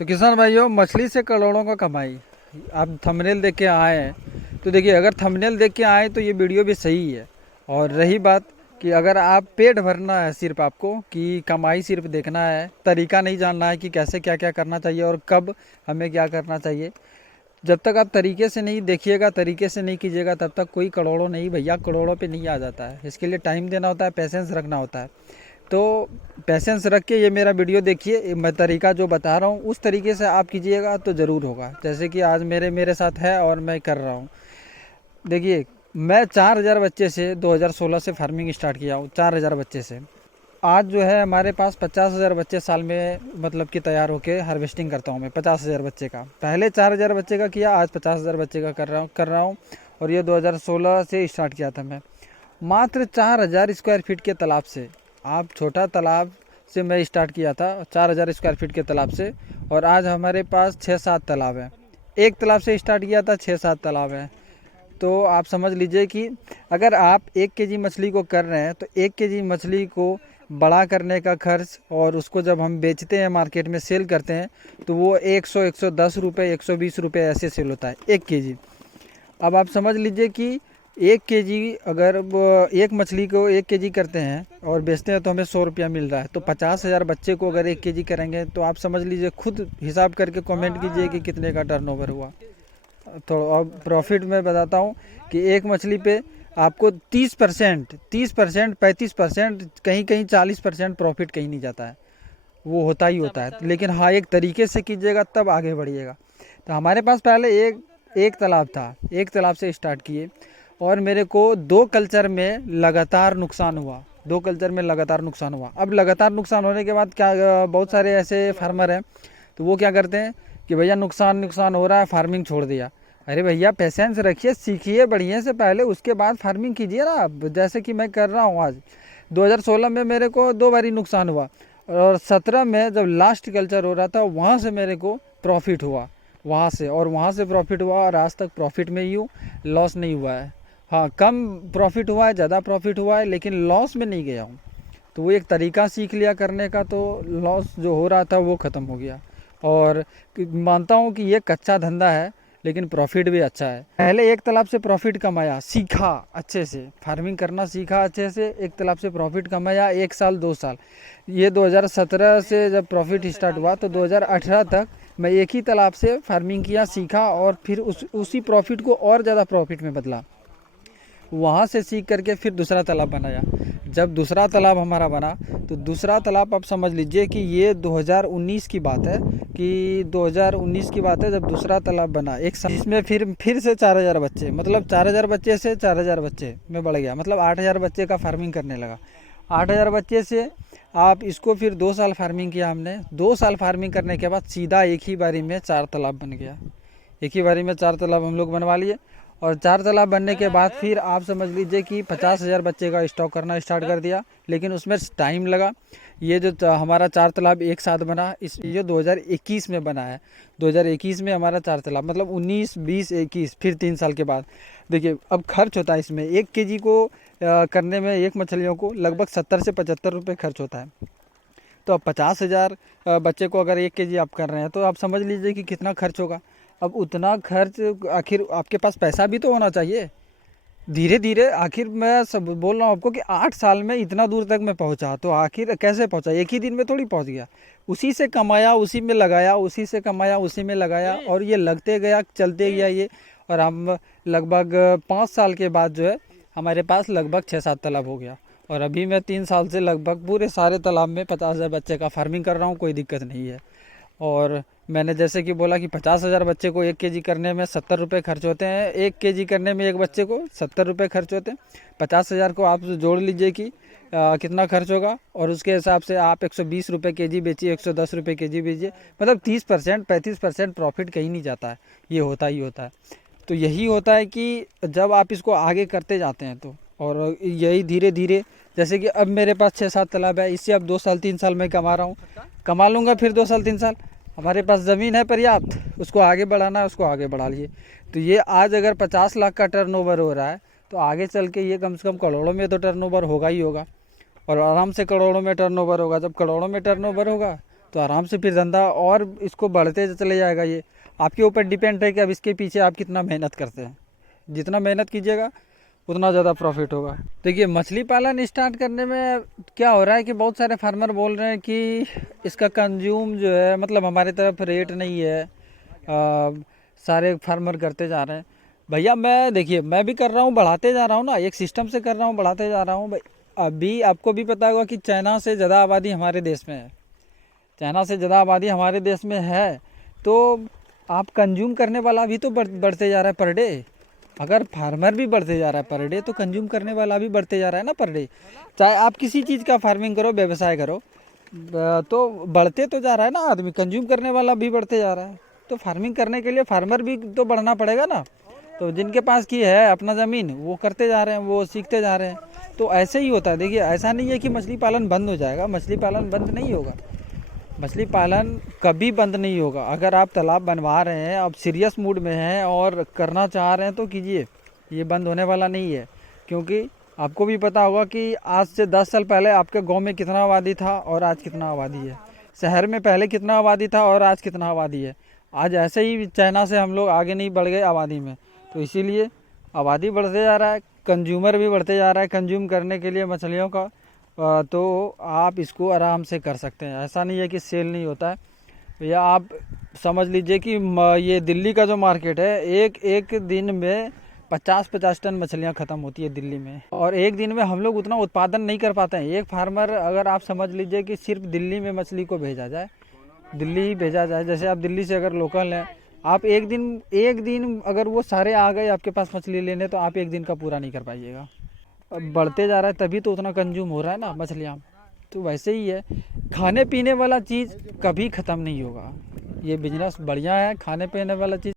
तो किसान भाइयों, मछली से करोड़ों का कमाई। आप थंबनेल देख के आए हैं तो देखिए, अगर थंबनेल देख के आए तो ये वीडियो भी सही है। और रही बात कि अगर आप पेट भरना है सिर्फ आपको कि कमाई सिर्फ देखना है, तरीका नहीं जानना है कि कैसे क्या क्या करना चाहिए और कब हमें क्या करना चाहिए, जब तक आप तरीके से नहीं देखिएगा, तरीके से नहीं कीजिएगा, तब तक कोई करोड़ों नहीं भैया, करोड़ों पे नहीं आ जाता है। इसके लिए टाइम देना होता है, पेशेंस रखना होता है। तो पेशेंस रख के ये मेरा वीडियो देखिए। मैं तरीका जो बता रहा हूँ उस तरीके से आप कीजिएगा तो ज़रूर होगा, जैसे कि आज मेरे साथ है और मैं कर रहा हूँ। देखिए, मैं 4,000 बच्चे से 2016 से फार्मिंग स्टार्ट किया हूँ, 4,000 बच्चे से। आज जो है हमारे पास 50,000 बच्चे साल में मतलब कि तैयार होके हार्वेस्टिंग करता हूँ मैं 50,000 बच्चे का। पहले 4,000 बच्चे का किया, आज 50,000 बच्चे का कर रहा हूँ। और ये 2016 से स्टार्ट किया था मैं, मात्र 4,000 स्क्वायर फीट के तालाब से। आप छोटा तालाब से मैं स्टार्ट किया था, 4,000 स्क्वायर फीट के तालाब से, और आज हमारे पास 6-7 तालाब हैं। एक तालाब से स्टार्ट किया था, 6-7 तालाब हैं। तो आप समझ लीजिए कि अगर आप 1 केजी मछली को कर रहे हैं तो 1 केजी मछली को बड़ा करने का खर्च, और उसको जब हम बेचते हैं मार्केट में सेल करते हैं तो वो 100-110 रुपये, 120 रुपये ऐसे सेल होता है 1 केजी। अब आप समझ लीजिए कि 1 केजी अगर एक मछली को 1 केजी करते हैं और बेचते हैं तो हमें 100 रुपया मिल रहा है। तो 50,000 बच्चे को अगर 1 केजी करेंगे तो आप समझ लीजिए, खुद हिसाब करके कमेंट कीजिए कि कितने का टर्नओवर हुआ। तो अब प्रॉफिट मैं बताता हूँ कि एक मछली पे आपको 30%, 35%, कहीं कहीं 40% प्रॉफिट कहीं नहीं जाता है, वो होता ही होता है। लेकिन हाँ, एक तरीके से कीजिएगा तब आगे बढ़िएगा। तो हमारे पास पहले एक तालाब था, एक तालाब से स्टार्ट किए, और मेरे को 2 कल्चर में लगातार नुकसान हुआ, 2 कल्चर में लगातार नुकसान हुआ। अब लगातार नुकसान होने के बाद क्या, बहुत सारे ऐसे फार्मर हैं तो वो क्या करते हैं कि भैया नुकसान हो रहा है, फार्मिंग छोड़ दिया। अरे भैया, पेशेंस रखिए, सीखिए बढ़िया से पहले, उसके बाद फार्मिंग कीजिए ना। अब जैसे कि मैं कर रहा हूँ आज, 2016 में मेरे को 2 बारी नुकसान हुआ, और 17 में जब लास्ट कल्चर हो रहा था वहाँ से मेरे को प्रॉफिट हुआ, वहाँ से प्रॉफिट हुआ, और आज तक प्रॉफिट में ही हूँ, लॉस नहीं हुआ है। हाँ, कम प्रॉफिट हुआ है, ज़्यादा प्रॉफिट हुआ है, लेकिन लॉस में नहीं गया हूँ। तो वो एक तरीका सीख लिया करने का, तो लॉस जो हो रहा था वो ख़त्म हो गया। और मानता हूँ कि ये कच्चा धंधा है, लेकिन प्रॉफिट भी अच्छा है। पहले एक तालाब से प्रॉफिट कमाया, सीखा अच्छे से, फार्मिंग करना सीखा अच्छे से, एक तालाब से प्रॉफिट कमाया 1 साल 2 साल। ये 2017 से जब प्रॉफिट स्टार्ट हुआ तो 2018 तक मैं एक ही तालाब से फार्मिंग किया, सीखा, और फिर उसी प्रॉफिट को और ज़्यादा प्रॉफिट में बदला। वहाँ से सीख करके फिर दूसरा तालाब बनाया। जब दूसरा तालाब हमारा बना तो दूसरा तालाब, आप समझ लीजिए कि ये 2019 की बात है, कि 2019 की बात है जब दूसरा तालाब बना। एक साल इसमें फिर से 4,000 बच्चे, मतलब 4,000 बच्चे से 4,000 बच्चे में बढ़ गया, मतलब 8,000 बच्चे का फार्मिंग करने लगा। 8,000 बच्चे से आप इसको फिर 2 साल फार्मिंग किया हमने। 2 साल फार्मिंग करने के बाद सीधा एक ही बारी में 4 तालाब बन गया। एक ही बारी में 4 तालाब हम लोग बनवा लिए, और 4 तालाब बनने के बाद फिर आप समझ लीजिए कि 50,000 बच्चे का स्टॉक करना स्टार्ट कर दिया, लेकिन उसमें टाइम लगा। ये जो हमारा 4 तालाब एक साथ बना, ये 2021 में बना है। 2021 में हमारा 4 तालाब, मतलब 19, 20, 21, फिर 3 साल के बाद। देखिए, अब खर्च होता है इसमें, 1 केजी को करने में, एक मछलियों को लगभग 70 से 75 रुपये खर्च होता है। तो अब 50,000 बच्चे को अगर 1 केजी आप कर रहे हैं तो आप समझ लीजिए कि कितना खर्च होगा। अब उतना खर्च, आखिर आपके पास पैसा भी तो होना चाहिए। धीरे धीरे, आखिर मैं सब बोल रहा हूँ आपको कि 8 साल में इतना दूर तक मैं पहुँचा, तो आखिर कैसे पहुँचा, एक ही दिन में थोड़ी पहुँच गया। उसी से कमाया, उसी में लगाया, उसी से कमाया, उसी में लगाया, और ये लगते गया, चलते गया ये। और हम लगभग 5 साल के बाद जो है हमारे पास लगभग 6-7 तालाब हो गया। और अभी मैं 3 साल से लगभग पूरे सारे तालाब में 50,000 बच्चे का फार्मिंग कर रहा हूँ, कोई दिक्कत नहीं है। और मैंने जैसे कि बोला कि 50,000 बच्चे को 1 केजी करने में 70 रुपये खर्च होते हैं, 1 केजी करने में एक बच्चे को 70 रुपये खर्च होते हैं। 50,000 को आप जोड़ लीजिए कि कितना खर्च होगा, और उसके हिसाब से आप 120 रुपये केजी बेचिए, 110 रुपये केजी बेचिए, मतलब 30%, 35% प्रॉफिट कहीं नहीं जाता है, ये होता ही होता है। तो यही होता है कि जब आप इसको आगे करते जाते हैं तो, और यही धीरे धीरे, जैसे कि अब मेरे पास 6-7 तालाब है, इससे अब 2 साल 3 साल में कमा रहा हूँ, कमा लूँगा फिर 2 साल 3 साल। हमारे पास ज़मीन है पर्याप्त, उसको आगे बढ़ाना है, उसको आगे बढ़ा लिए। तो ये आज अगर 50 लाख का टर्नओवर हो रहा है तो आगे चल के ये कम से कम करोड़ों में तो टर्नओवर होगा ही होगा, और आराम से करोड़ों में टर्नओवर होगा। जब करोड़ों में टर्नओवर होगा तो आराम से फिर धंधा और इसको बढ़ते चले जाएगा। ये आपके ऊपर डिपेंड है कि अब इसके पीछे आप कितना मेहनत करते हैं। जितना मेहनत कीजिएगा उतना ज़्यादा प्रॉफिट होगा। देखिए मछली पालन स्टार्ट करने में क्या हो रहा है कि बहुत सारे फार्मर बोल रहे हैं कि इसका कंज्यूम जो है मतलब हमारी तरफ रेट नहीं है, सारे फार्मर करते जा रहे हैं। भैया मैं देखिए मैं भी कर रहा हूँ, बढ़ाते जा रहा हूँ ना, एक सिस्टम से कर रहा हूँ, बढ़ाते जा रहा हूँ। भाई अभी आपको भी पता होगा कि चाइना से ज़्यादा आबादी हमारे देश में है। चाइना से ज़्यादा आबादी हमारे देश में है तो आप कंज्यूम करने वाला भी तो बढ़ते जा रहा है पर डे। अगर फार्मर भी बढ़ते जा रहा है पर डे तो कंज्यूम करने वाला भी बढ़ते जा रहा है ना पर डे। चाहे आप किसी चीज़ का फार्मिंग करो, व्यवसाय करो, तो बढ़ते तो जा रहा है ना आदमी, कंज्यूम करने वाला भी बढ़ते जा रहा है। तो फार्मिंग करने के लिए फार्मर भी तो बढ़ना पड़ेगा ना। तो जिनके पास की है अपना ज़मीन वो करते जा रहे हैं, वो सीखते जा रहे हैं। तो ऐसे ही होता है। देखिए ऐसा नहीं है कि मछली पालन बंद हो जाएगा, मछली पालन बंद नहीं होगा। मछली पालन कभी बंद नहीं होगा। अगर आप तालाब बनवा रहे हैं, आप सीरियस मूड में हैं और करना चाह रहे हैं तो कीजिए, ये बंद होने वाला नहीं है। क्योंकि आपको भी पता होगा कि आज से 10 साल पहले आपके गांव में कितना आबादी था और आज कितना आबादी है। शहर में पहले कितना आबादी था और आज कितना आबादी है। आज ऐसे ही चाइना से हम लोग आगे नहीं बढ़ गए आबादी में। तो इसीलिए आबादी बढ़ते जा रहा है, कंज्यूमर भी बढ़ते जा रहा है। कंज्यूम करने के लिए मछलियों का तो आप इसको आराम से कर सकते हैं। ऐसा नहीं है कि सेल नहीं होता है। या आप समझ लीजिए कि ये दिल्ली का जो मार्केट है, एक दिन में 50-50 टन मछलियाँ ख़त्म होती है दिल्ली में। और एक दिन में हम लोग उतना उत्पादन नहीं कर पाते हैं। एक फार्मर अगर आप समझ लीजिए कि सिर्फ दिल्ली में मछली को भेजा जाए, दिल्ली ही भेजा जाए, जैसे आप दिल्ली से अगर लोकल हैं, आप एक दिन अगर वो सारे आ गए आपके पास मछली लेने तो आप एक दिन का पूरा नहीं कर पाइएगा। अब बढ़ते जा रहा है तभी तो उतना कंज्यूम हो रहा है ना मछलियाँ। तो वैसे ही है, खाने पीने वाला चीज़ कभी ख़त्म नहीं होगा। ये बिजनेस बढ़िया है, खाने पीने वाला चीज़